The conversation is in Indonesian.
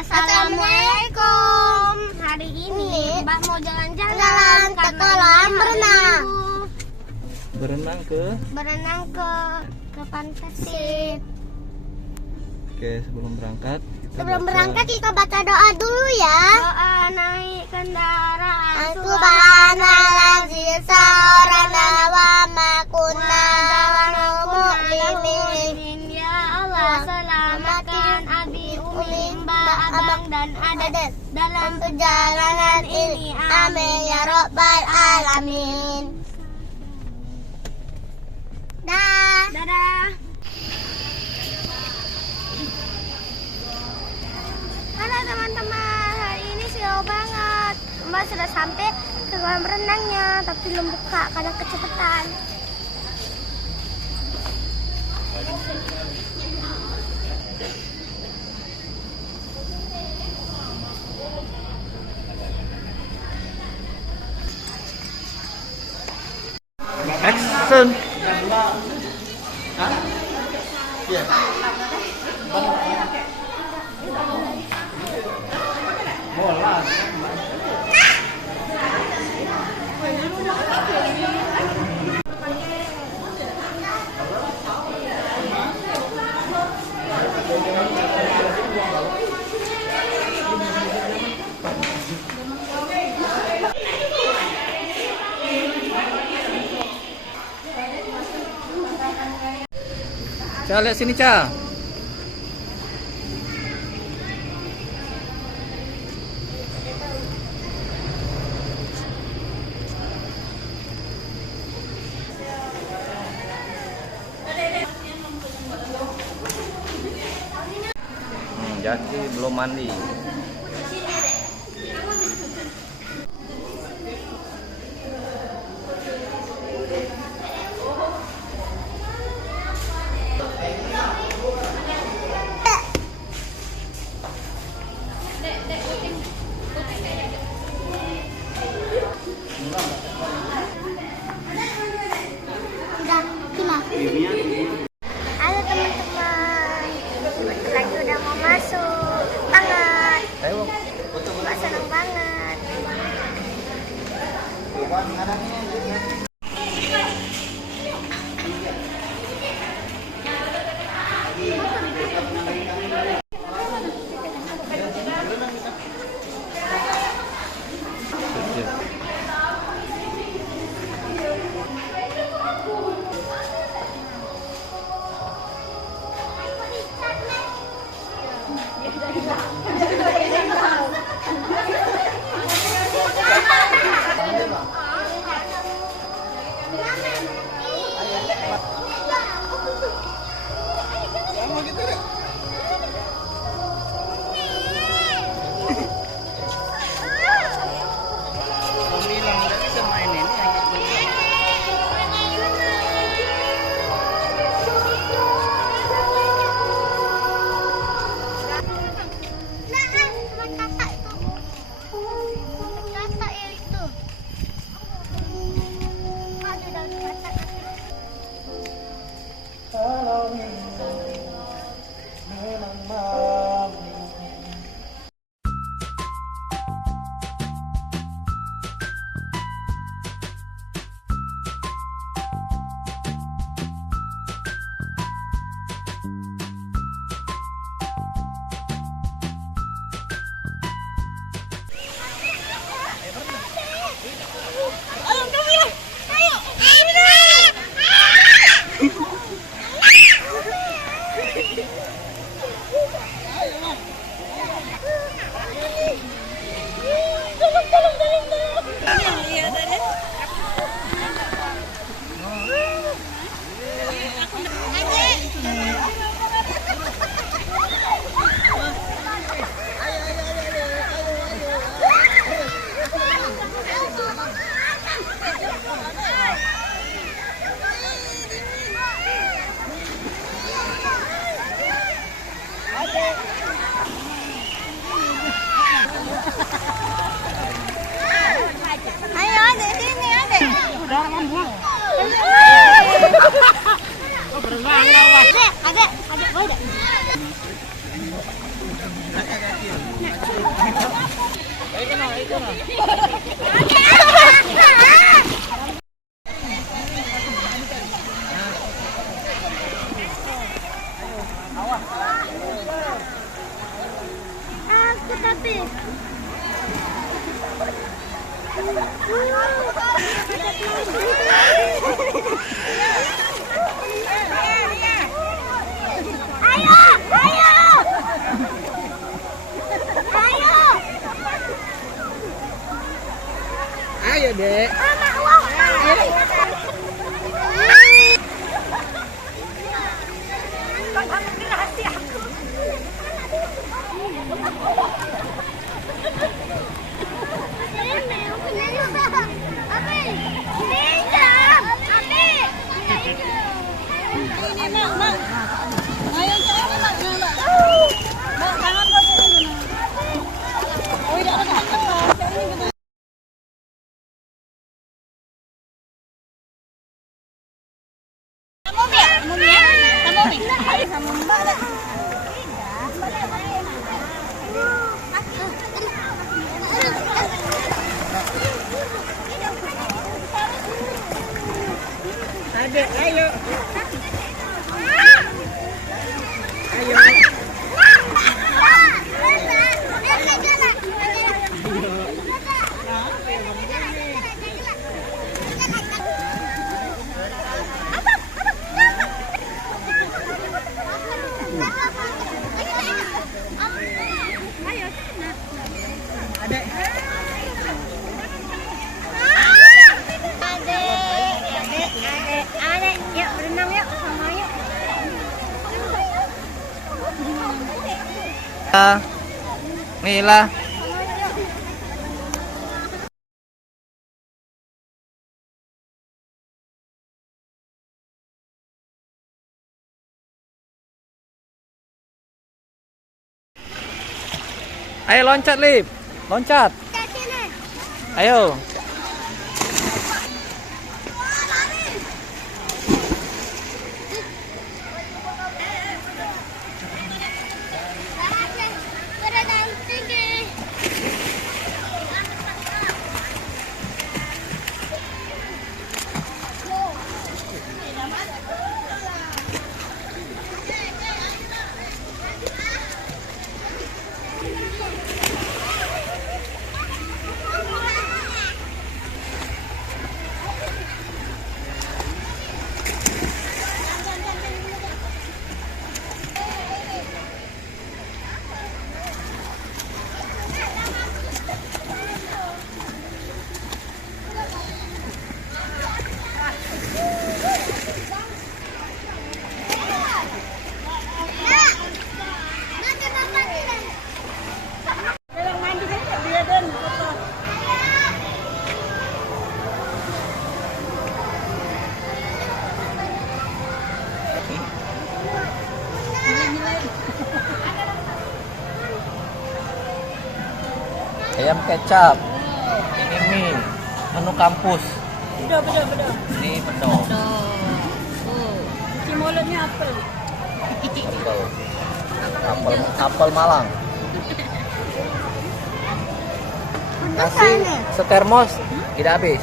Assalamualaikum. Hari ini Mbak mau jalan-jalan ke kolam renang. Berenang ke pantai Sip. Oke, sebelum berangkat kita baca doa dulu ya. Doa naik kendaraan. Subhanalladzi sarana wa ma kunna mu'minin. Ya Allah, selamatkan Abi, Umi, Mbak, Abang dan Adet dalam Perjalanan ini, amin ya rabbal alamin. Dadah. Halo teman-teman, hari ini silau banget. Mbak sudah sampai ke kolam renangnya, tapi belum buka karena kecepatan. Action. Iya. Bola. Ca, lihat sini, Ca. Jaki belum mandi. Halo teman-teman, lagi udah mau masuk banget. Mbak seneng banget. Ayo adek sini adek. Oh, berenang lawas. Adek, boleh dek. Aku tapi. Ayo, ayo. Ayo. Ayo, Dek. Mama uang. Adek, ayo. Adek, yuk berenang yuk sama yuk. Nila. Ayo loncat, Lip. Loncat. Ayo. Berenang tinggi. Ayam kecap. Ini mie. Menu kampus. Bedo. Ini bedok. Si mulutnya apel. Apel Malang. Nasi setermos tidak habis.